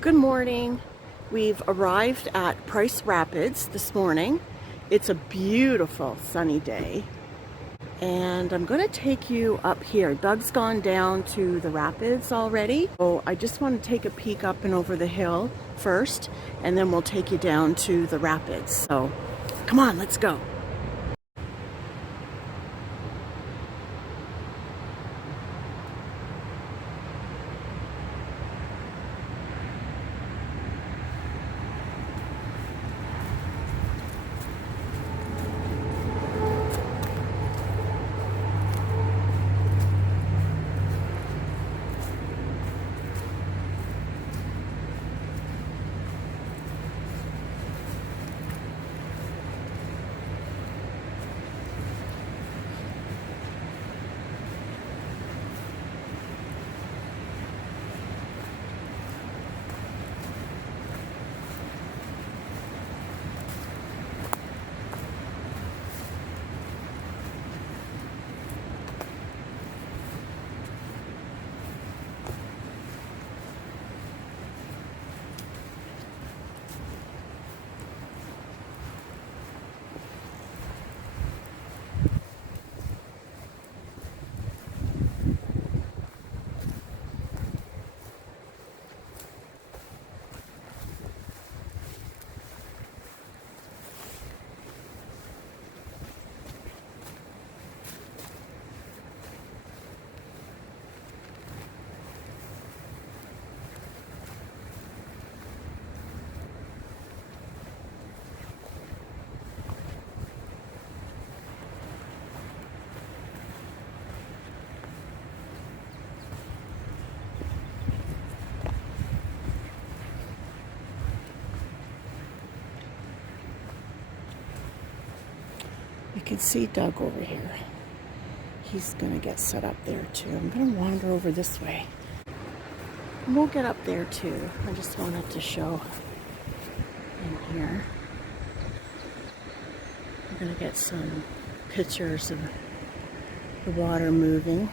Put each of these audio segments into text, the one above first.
Good morning. We've arrived at Price Rapids this morning. It's a beautiful sunny day. And I'm going to take you up here. Doug's gone down to the rapids already. So I just want to take a peek up and over the hill first, and then we'll take you down to the rapids. So come on, let's go. You can see Doug over here. He's going to get set up there too. I'm going to wander over this way. And we'll get up there too. I just wanted to show in here. I'm going to get some pictures of the water moving.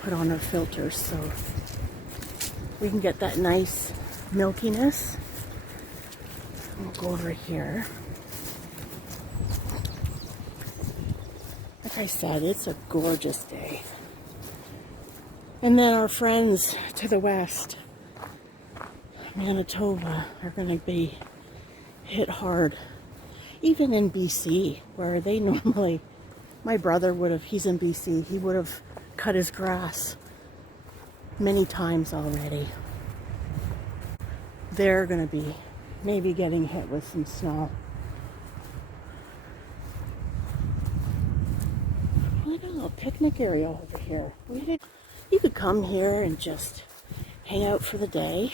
Put on our filters so we can get that nice milkiness. We'll go over here. Like I said, it's a gorgeous day. And then our friends to the west, Manitoba, are going to be hit hard. Even in BC, where they normally, my brother would have, he's in BC, he would have cut his grass many times already. They're going to be maybe getting hit with some snow. Look at a little picnic area over here. You could come here and just hang out for the day.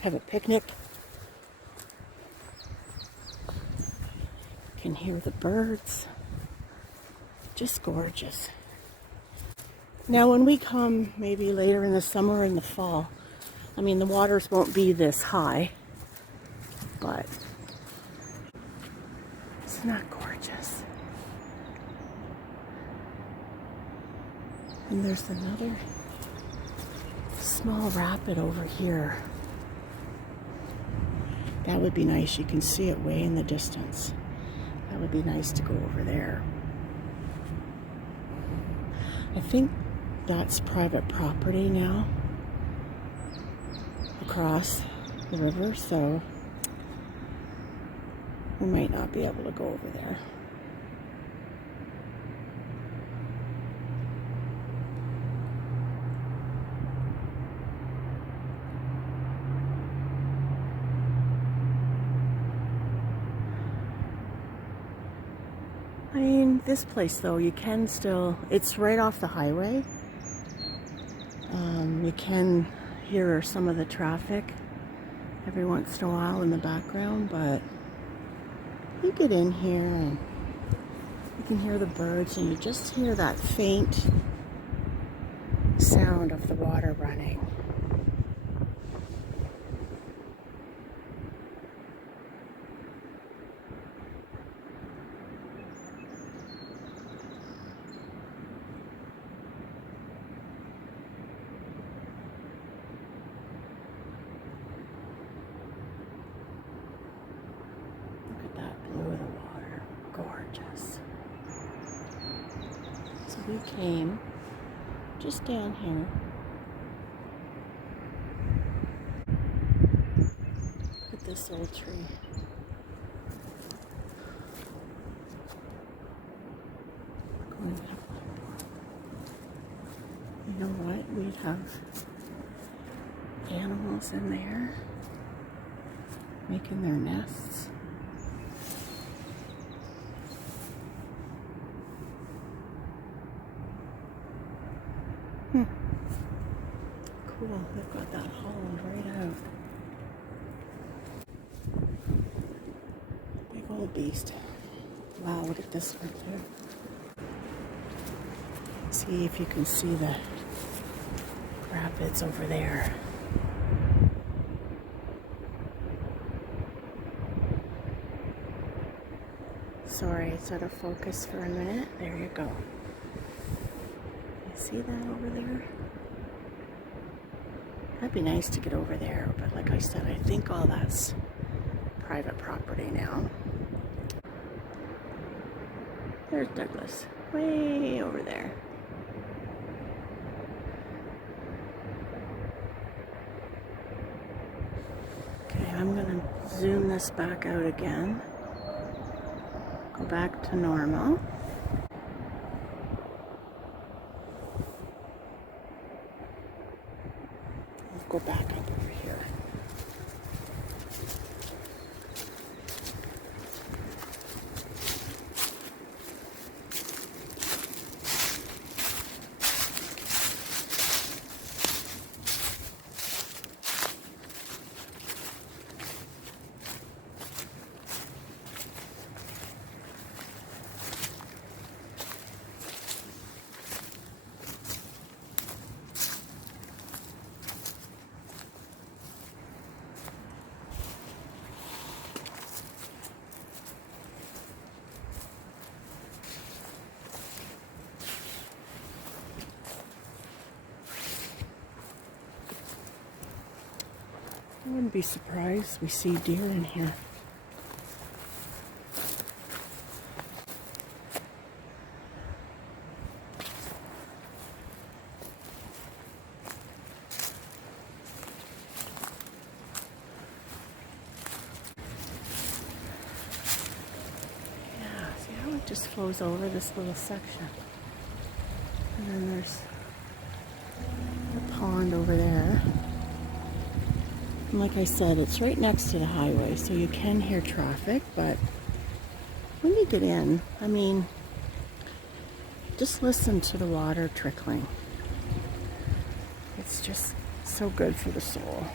Have a picnic. You can hear the birds. Just gorgeous. Now when we come maybe later in the summer or in the fall, I mean the waters won't be this high, but isn't that gorgeous? And there's another small rapid over here. That would be nice. You can see it way in the distance. That would be nice to go over there. I think that's private property now across the river, so we might not be able to go over there. I mean, this place though, you can still, it's right off the highway. You can hear some of the traffic every once in a while in the background, but you get in here and you can hear the birds and you just hear that faint sound of the water running. gorgeous. So we came just down here. At this old tree. You know what? We'd have animals in there making their nests. Cool. They've got that hollowed right out. Big old beast. Wow, look at this one too. See if you can see the rapids over there. Sorry, it's out of focus for a minute. There you go. You see that over there? That'd be nice to get over there, but like I said, I think all that's private property now. There's Douglas, way over there. Okay, I'm gonna zoom this back out again. Go back to normal. I'll go back up over here. I wouldn't be surprised we see deer in here. Yeah, see how it just flows over this little section. And then there's the pond over there. And like I said, it's right next to the highway, so you can hear traffic, but when you get in, I mean, just listen to the water trickling. It's just so good for the soul.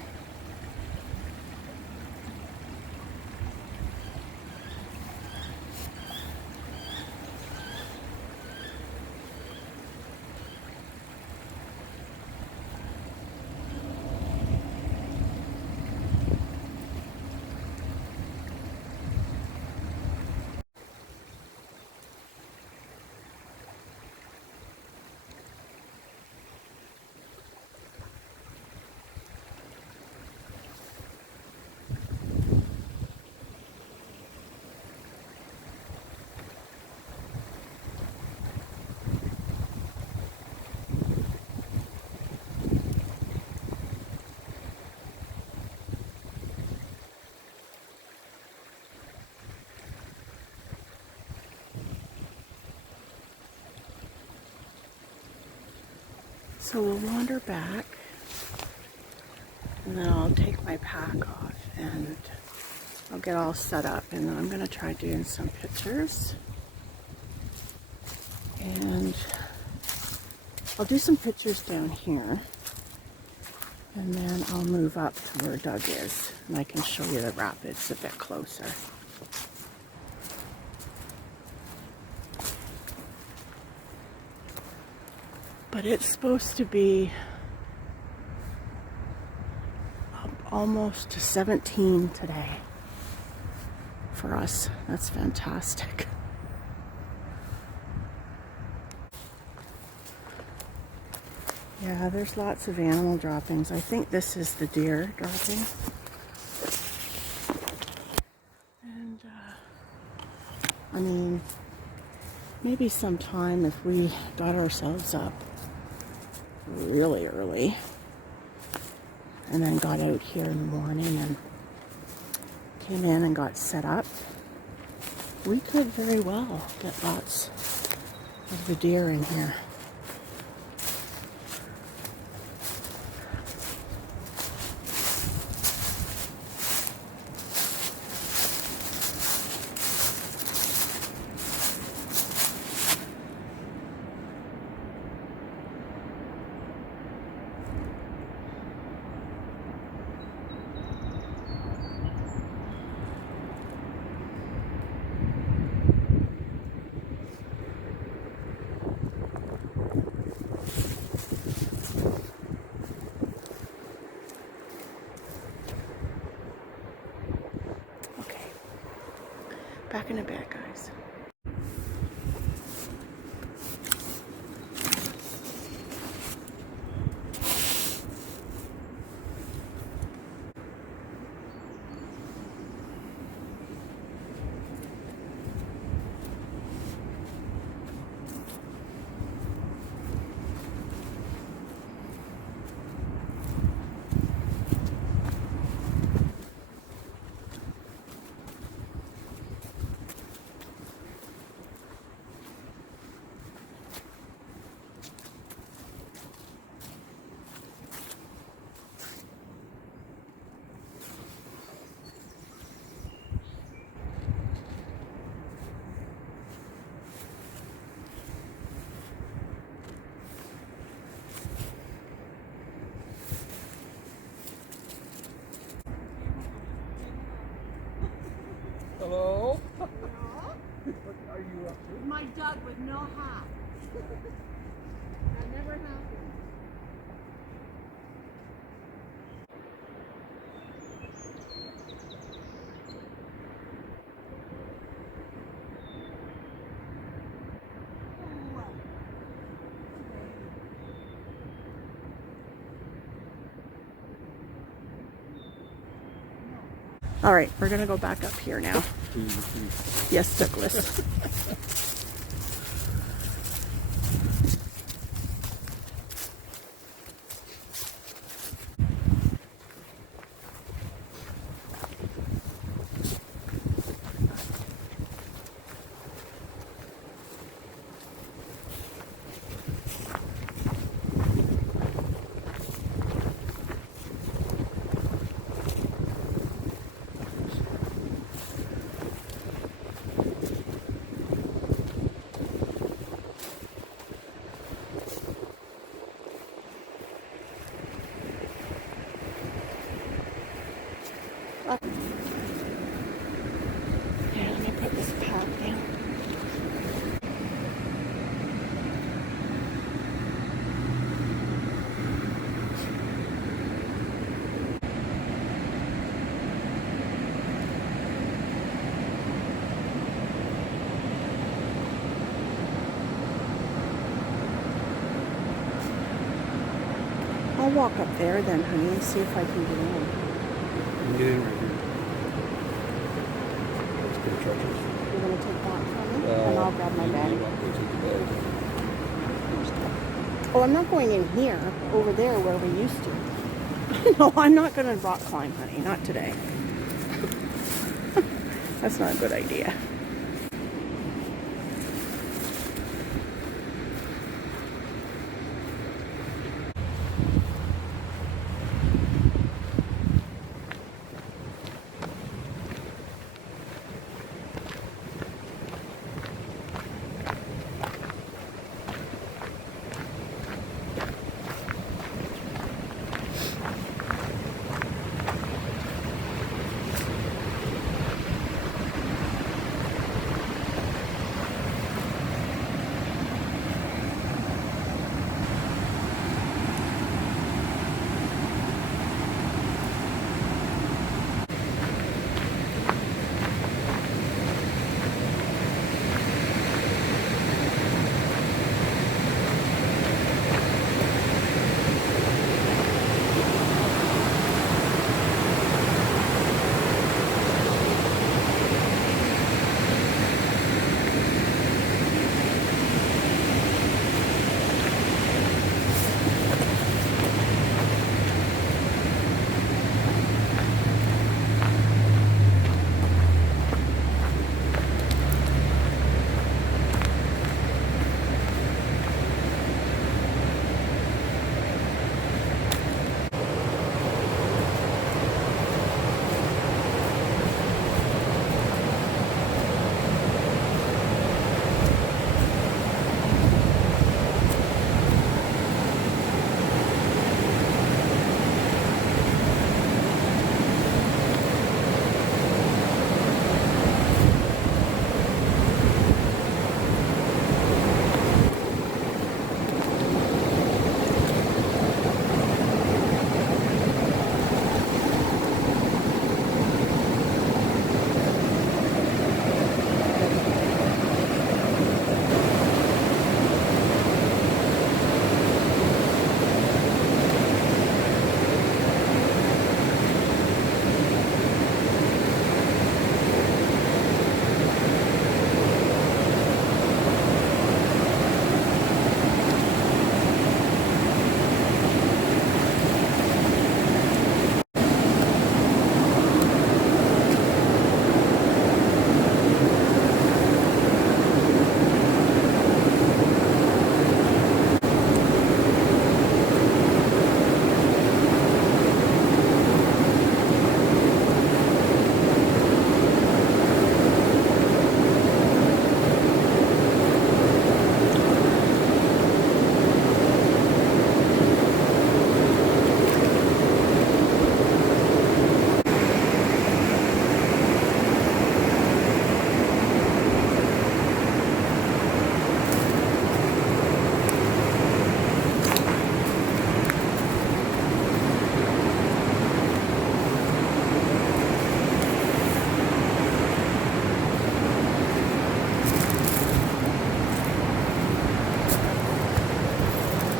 So we'll wander back, and then I'll take my pack off and I'll get all set up, and then I'm going to try doing some pictures. And I'll do some pictures down here, and then I'll move up to where Doug is, and I can show you the rapids a bit closer. But it's supposed to be up almost to 17 today for us. That's fantastic. Yeah, there's lots of animal droppings. I think this is the deer dropping. And, I mean, maybe sometime if we got ourselves up really early and then got out here in the morning and came in and got set up, we could very well get lots of the deer in here. Back in the bed, guys. Hello? What are you up to? My dog with no hat. That never happened. All right, we're gonna go back up here now. Yes, Douglas. Here, let me put this pack down. I'll walk up there then, honey, and see if I can get in. I'm getting right here. That's pretty treacherous. You're going to take that from me? And I'll grab my bag. You want me to take the bag? Oh, I'm not going in here, over there where we used to. No, I'm not going to rock climb, honey. Not today. That's not a good idea.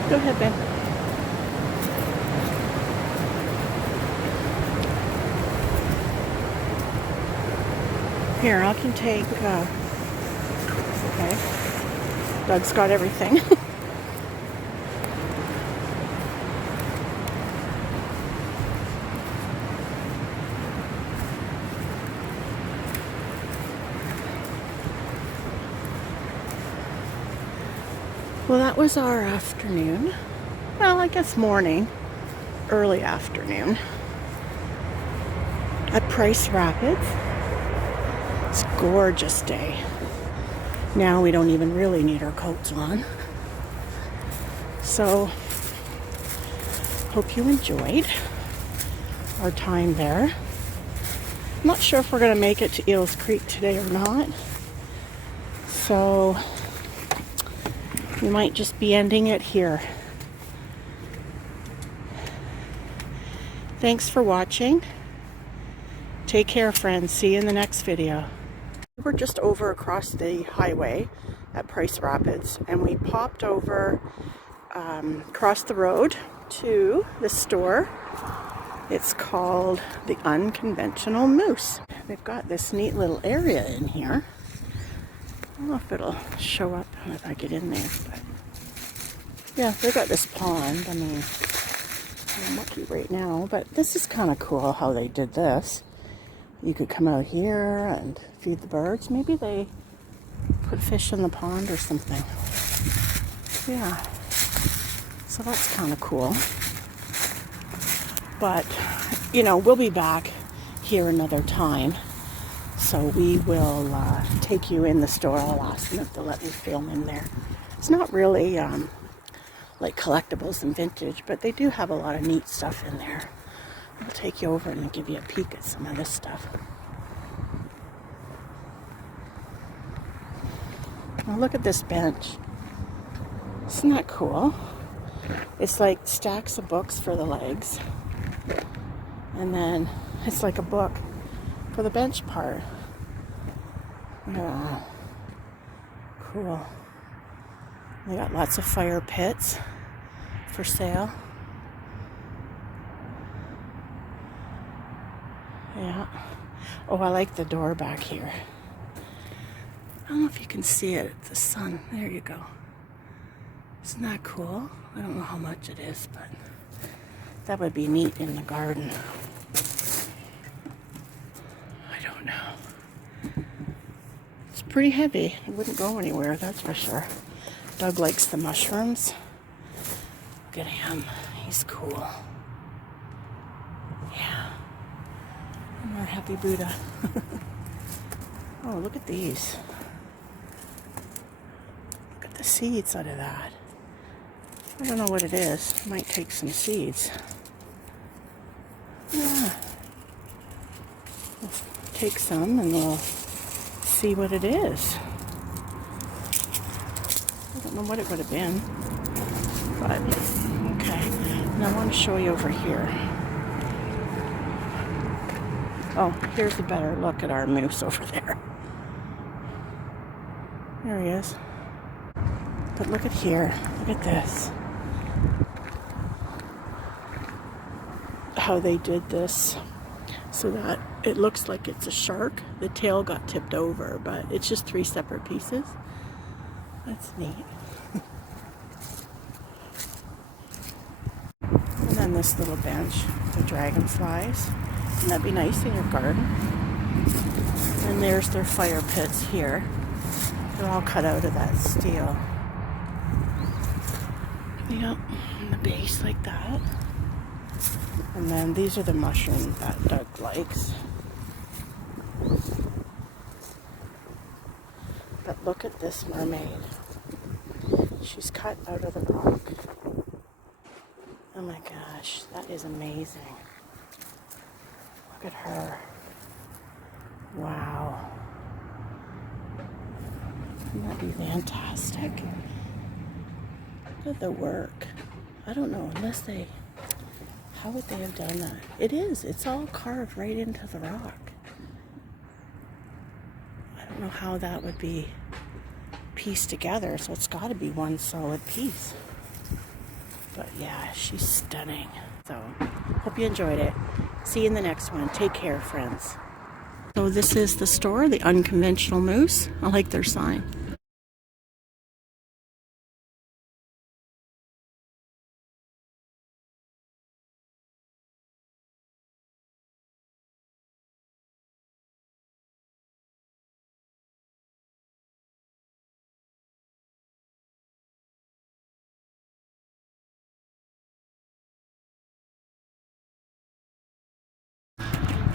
Go ahead, Ben. Here, I can take, okay. Doug's got everything. Well, that was our afternoon. Well, I guess morning, early afternoon at Price Rapids. It's a gorgeous day. Now we don't even really need our coats on. So, hope you enjoyed our time there. I'm not sure if we're going to make it to Eels Creek today or not. So, we might just be ending it here. Thanks for watching. Take care, friends. See you in the next video. We're just over across the highway at Price Rapids, and we popped over across the road to the store. It's called the Unconventional Moose. They've got this neat little area in here. I don't know if it'll show up if I get in there, but yeah, they've got this pond. I mean, I'm mucky right now, but this is kind of cool how they did this. You could come out here and feed the birds. Maybe they put fish in the pond or something. Yeah, so that's kind of cool. But, you know, we'll be back here another time. So we will take you in the store. I'll ask them if they'll let me film in there. It's not really like collectibles and vintage, but they do have a lot of neat stuff in there. I'll take you over and give you a peek at some of this stuff. Now look at this bench. Isn't that cool? It's like stacks of books for the legs. And then it's like a book for the bench part. Yeah. Cool. They got lots of fire pits for sale. Yeah. Oh, I like the door back here. I don't know if you can see it. The sun. There you go. Isn't that cool? I don't know how much it is, but that would be neat in the garden. I don't know. It's pretty heavy. It wouldn't go anywhere, that's for sure. Doug likes the mushrooms. Look at him. He's cool. Yeah. More happy Buddha. Oh, look at these. Look at the seeds out of that. I don't know what it is. Might take some seeds. Yeah. We'll take some and we'll see what it is. I don't know what it would have been. But, okay. And I want to show you over here. Oh, here's a better look at our moose over there. There he is. But look at here. Look at this. How they did this so that it looks like it's a shark. The tail got tipped over, but it's just 3 separate pieces. That's neat. And then this little bench, the dragonflies. Wouldn't that be nice in your garden? And there's their fire pits here. They're all cut out of that steel. Yep, and the base like that. And then these are the mushrooms that Doug likes. But look at this mermaid. She's cut out of the rock. Oh my gosh, that is amazing. Look at her. Wow. Wouldn't that be fantastic? Look at the work. I don't know, unless they... How would they have done that? It is. It's all carved right into the rock. I don't know how that would be pieced together, so it's got to be one solid piece. But yeah, she's stunning. So, hope you enjoyed it. See you in the next one. Take care, friends. So this is the store, the Unconventional Moose. I like their sign.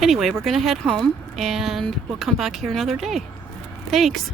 Anyway, we're going to head home and we'll come back here another day. Thanks.